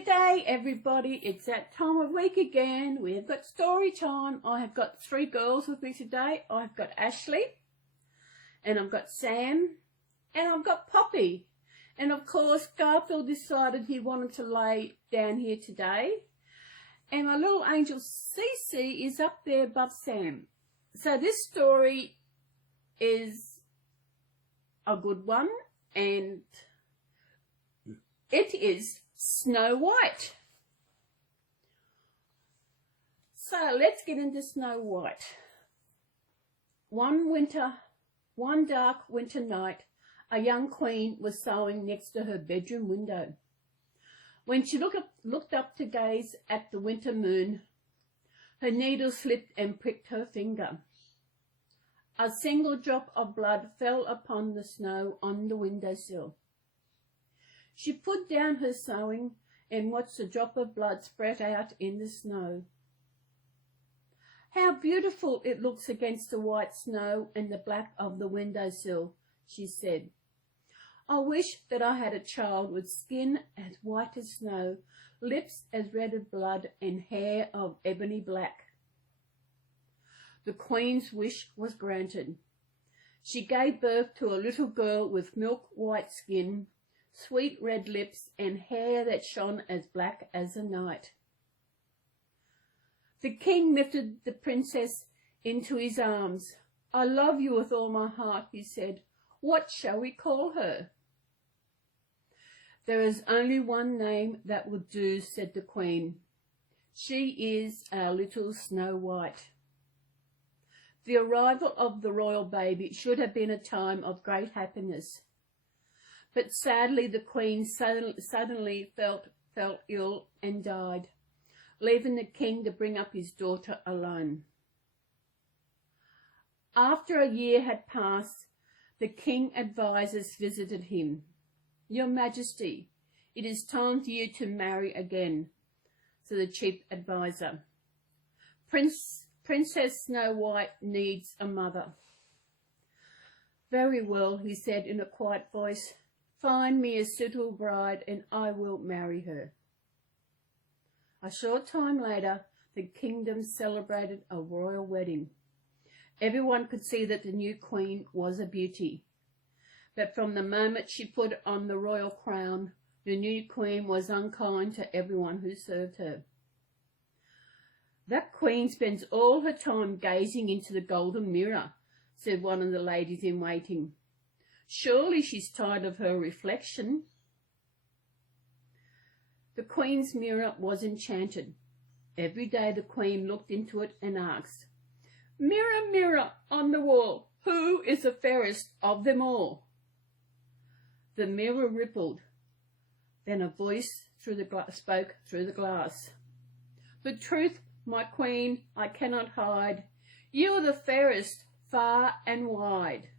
G'day everybody, it's that time of week again. We have got story time. I have got 3 girls with me today. I've got Ashley, and I've got Sam, and I've got Poppy. And of course Garfield decided he wanted to lay down here today. And my little angel Cece is up there above Sam. So this story is a good one, and it is Snow White. So let's get into Snow White. One dark winter night, a young queen was sewing next to her bedroom window. When she looked up to gaze at the winter moon, her needle slipped and pricked her finger. A single drop of blood fell upon the snow on the windowsill. She put down her sewing and watched the drop of blood spread out in the snow. "How beautiful it looks against the white snow and the black of the windowsill," she said. "I wish that I had a child with skin as white as snow, lips as red as blood, and hair of ebony black." The queen's wish was granted. She gave birth to a little girl with milk-white skin, sweet red lips, and hair that shone as black as the night. The king lifted the princess into his arms. "I love you with all my heart," he said. "What shall we call her?" "There is only one name that will do," said the queen. "She is our little Snow White." The arrival of the royal baby should have been a time of great happiness. But sadly the queen suddenly felt ill and died, leaving the king to bring up his daughter alone. After a year had passed, the king advisors visited him. "Your Majesty, it is time for you to marry again," said the chief advisor. Princess Snow White needs a mother." "Very well," he said in a quiet voice. "Find me a suitable bride and I will marry her." A short time later, the kingdom celebrated a royal wedding. Everyone could see that the new queen was a beauty. But from the moment she put on the royal crown, the new queen was unkind to everyone who served her. "That queen spends all her time gazing into the golden mirror," said one of the ladies in waiting. "Surely she's tired of her reflection." The queen's mirror was enchanted. Every day the queen looked into it and asked, "Mirror, mirror on the wall, who is the fairest of them all?" The mirror rippled. Then a voice spoke through the glass. "The truth, my queen, I cannot hide. You are the fairest far and wide."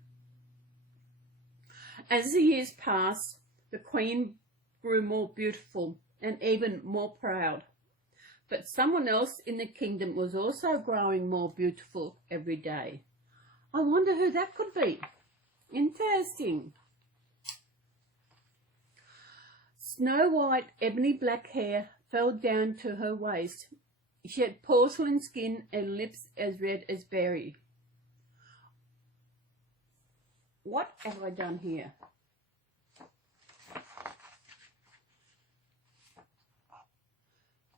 As the years passed, the queen grew more beautiful and even more proud. But someone else in the kingdom was also growing more beautiful every day. I wonder who that could be. Interesting. Snow White, ebony black hair fell down to her waist. She had porcelain skin and lips as red as berry. What have I done here?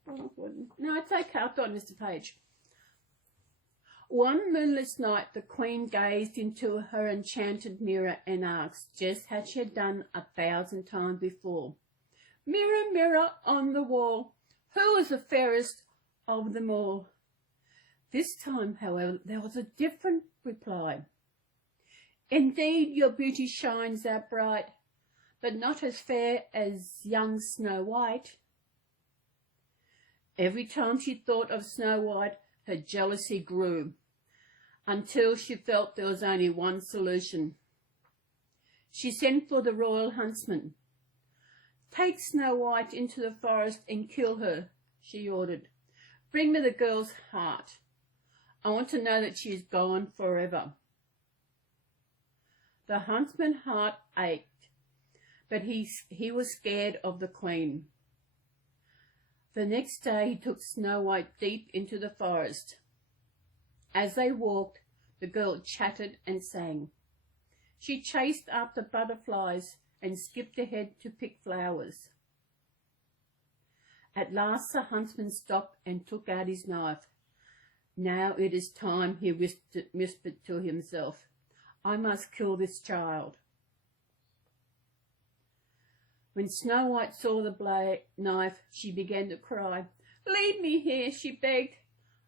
No, it's okay. I've got Mr. Page. One moonless night, the queen gazed into her enchanted mirror and asked, just as she had done 1,000 times before, "Mirror, mirror on the wall, who is the fairest of them all?" This time, however, there was a different reply. "Indeed, your beauty shines out bright, but not as fair as young Snow White." Every time she thought of Snow White, her jealousy grew, until she felt there was only one solution. She sent for the royal huntsman. "Take Snow White into the forest and kill her," she ordered. "Bring me the girl's heart. I want to know that she is gone forever." The huntsman's heart ached, but he was scared of the queen. The next day he took Snow White deep into the forest. As they walked, the girl chattered and sang. She chased after butterflies and skipped ahead to pick flowers. At last the huntsman stopped and took out his knife. Now it is time, he whispered to himself. I must kill this child. When Snow White saw the knife, she began to cry. Leave me here, she begged.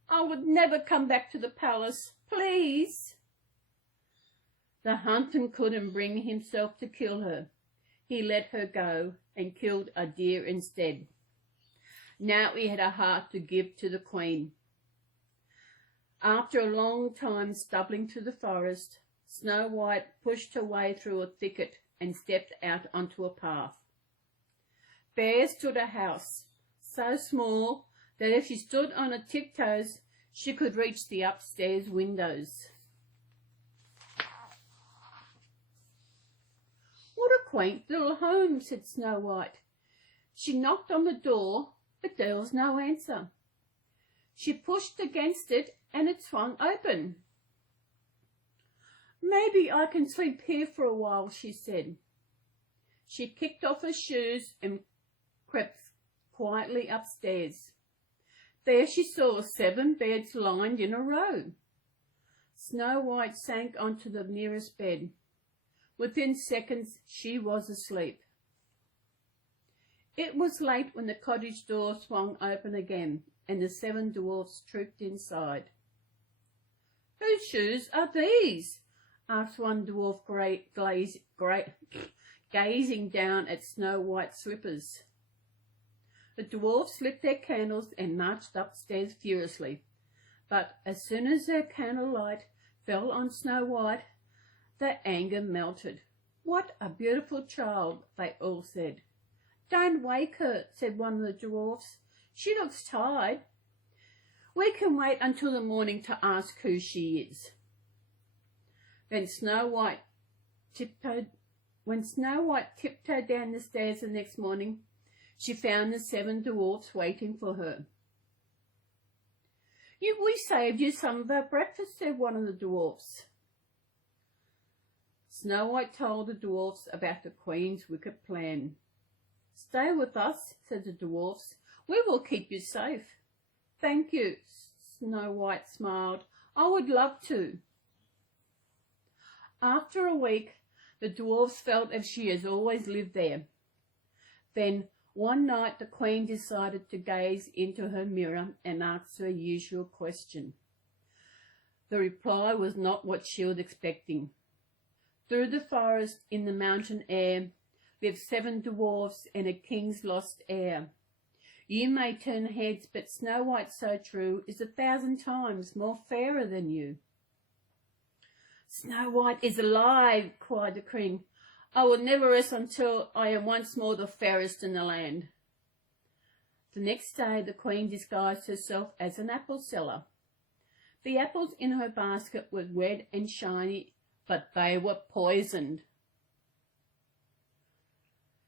I would never come back to the palace. Please. The huntsman couldn't bring himself to kill her. He let her go and killed a deer instead. Now he had a heart to give to the queen. After a long time stumbling through the forest, Snow White pushed her way through a thicket and stepped out onto a path. There stood a house, so small that if she stood on her tiptoes, she could reach the upstairs windows. What a quaint little home, said Snow White. She knocked on the door, but there was no answer. She pushed against it, and it swung open. Maybe I can sleep here for a while, she said. She kicked off her shoes and crept quietly upstairs. There she saw 7 beds lined in a row. Snow White sank onto the nearest bed. Within seconds she was asleep. It was late when the cottage door swung open again, and the 7 dwarfs trooped inside. Whose shoes are these? Asked one dwarf gazing down at Snow White's slippers. The dwarfs lit their candles and marched upstairs furiously, but as soon as their candlelight fell on Snow White, their anger melted. What a beautiful child, they all said. Don't wake her, said one of the dwarfs. She looks tired. We can wait until the morning to ask who she is. When Snow White tiptoed down the stairs the next morning, she found the 7 dwarfs waiting for her. We saved you some of our breakfast, said one of the dwarfs. Snow White told the dwarfs about the queen's wicked plan. Stay with us, said the dwarfs. We will keep you safe. Thank you, Snow White smiled. I would love to. After a week, the dwarfs felt as she has always lived there. Then, one night, the queen decided to gaze into her mirror and ask her usual question. The reply was not what she was expecting. Through the forest, in the mountain air, lived 7 dwarfs and a king's lost heir. You may turn heads, but Snow White so true is 1,000 times more fairer than you. Snow White is alive, cried the queen. I will never rest until I am once more the fairest in the land. The next day the queen disguised herself as an apple seller. The apples in her basket were red and shiny, but they were poisoned.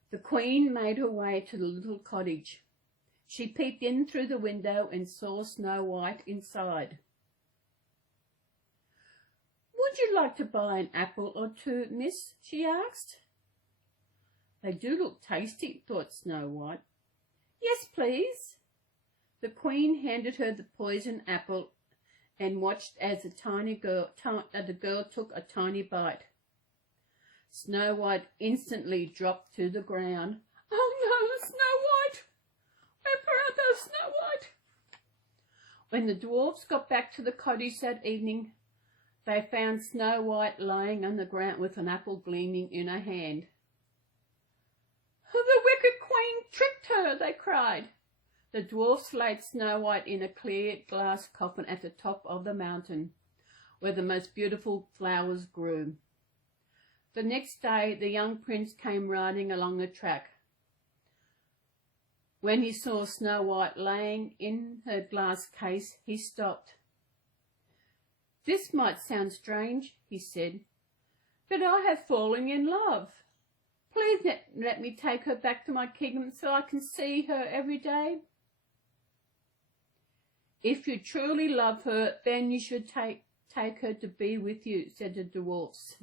The queen made her way to the little cottage. She peeped in through the window and saw Snow White inside. Would you like to buy an apple or 2, miss? She asked. They do look tasty, thought Snow White. Yes, please. The queen handed her the poisoned apple and watched as the girl took a tiny bite. Snow White instantly dropped to the ground. Oh no, Snow White! My brother, Snow White! When the dwarfs got back to the cottage that evening, they found Snow White lying on the ground with an apple gleaming in her hand. The wicked queen tricked her, they cried. The dwarfs laid Snow White in a clear glass coffin at the top of the mountain, where the most beautiful flowers grew. The next day the young prince came riding along the track. When he saw Snow White laying in her glass case, he stopped. This might sound strange, he said, but I have fallen in love. Please let me take her back to my kingdom so I can see her every day. If you truly love her, then you should take her to be with you, said the dwarfs.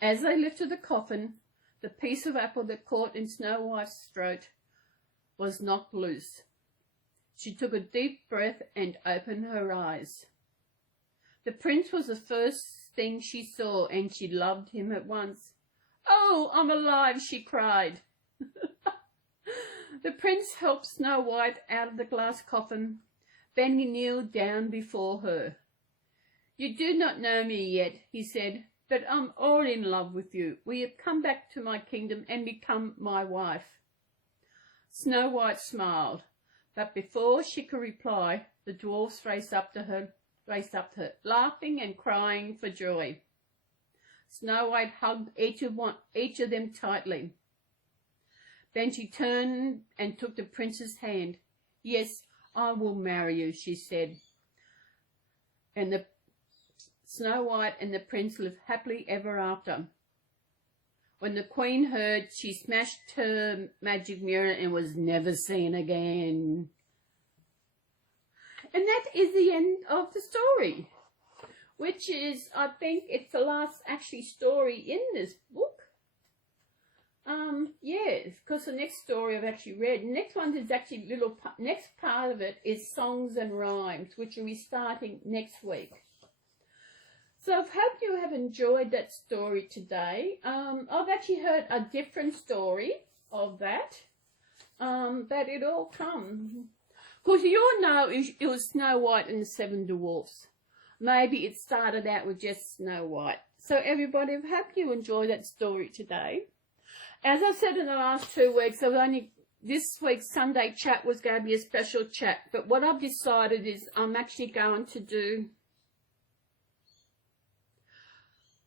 As they lifted the coffin, the piece of apple that caught in Snow White's throat was knocked loose. She took a deep breath and opened her eyes. The prince was the first thing she saw, and she loved him at once. "Oh, I'm alive," she cried. The prince helped Snow White out of the glass coffin. Then he kneeled down before her. "You do not know me yet," he said, "but I'm all in love with you. Will you come back to my kingdom and become my wife?" Snow White smiled, but before she could reply, the dwarfs raced up to her, laughing and crying for joy. Snow White hugged each of them tightly. Then she turned and took the prince's hand. "Yes, I will marry you," she said. And the Snow White and the prince lived happily ever after. When the queen heard, she smashed her magic mirror and was never seen again. And that is the end of the story, which is, I think, it's the last actually story in this book. Yes, because the next story I've actually read. The next one is actually next part of it is songs and rhymes, which will be starting next week. So I hope you have enjoyed that story today. I've actually heard a different story of that, but it all comes. Because you all know it was Snow White and the Seven Dwarfs. Maybe it started out with just Snow White. So everybody, I hope you enjoyed that story today. As I said in the last 2 weeks, this week's Sunday chat was going to be a special chat. But what I've decided is I'm actually going to do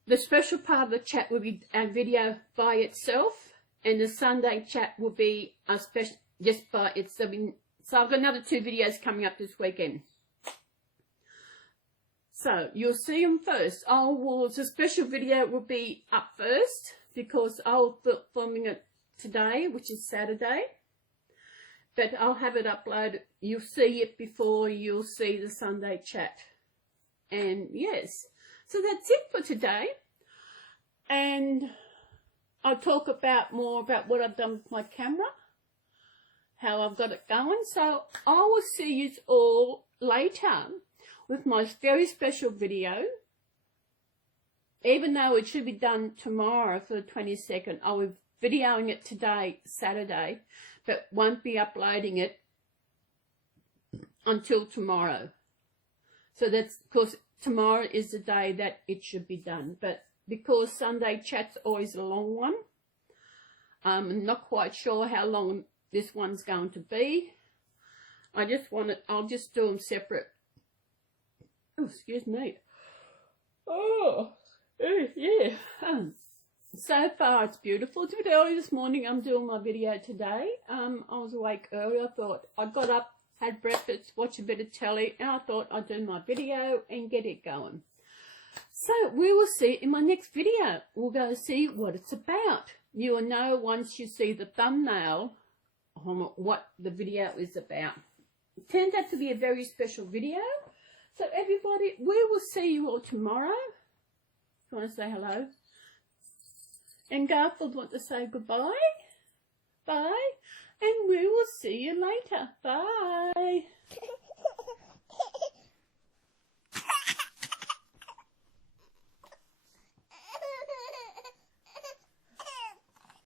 the special part of the chat will be a video by itself, and the Sunday chat will be a special just by itself. So I've got another 2 videos coming up this weekend. So you'll see them first. The special video will be up first because I'll be filming it today, which is Saturday. But I'll have it uploaded. You'll see it before you'll see the Sunday chat. And yes, so that's it for today. And I'll talk more about what I've done with my camera, how I've got it going. So I will see you all later with my very special video. Even though it should be done tomorrow for the 22nd, I will be videoing it today, Saturday, but won't be uploading it until tomorrow. So that's because tomorrow is the day that it should be done. But because Sunday chat's always a long one, I'm not quite sure how long this one's going to be. I'll just do them separate. Oh, excuse me. Oh, yeah. So far it's beautiful. It's a bit early this morning. I'm doing my video today. I was awake early. I thought I got up, had breakfast, watched a bit of telly, and I thought I'd do my video and get it going. So we will see in my next video. We'll go see what it's about. You will know once you see the thumbnail on what the video is about. It turned out to be a very special video. So everybody, we will see you all tomorrow. If you want to say hello. And Garfield want to say goodbye. Bye. And we will see you later. Bye.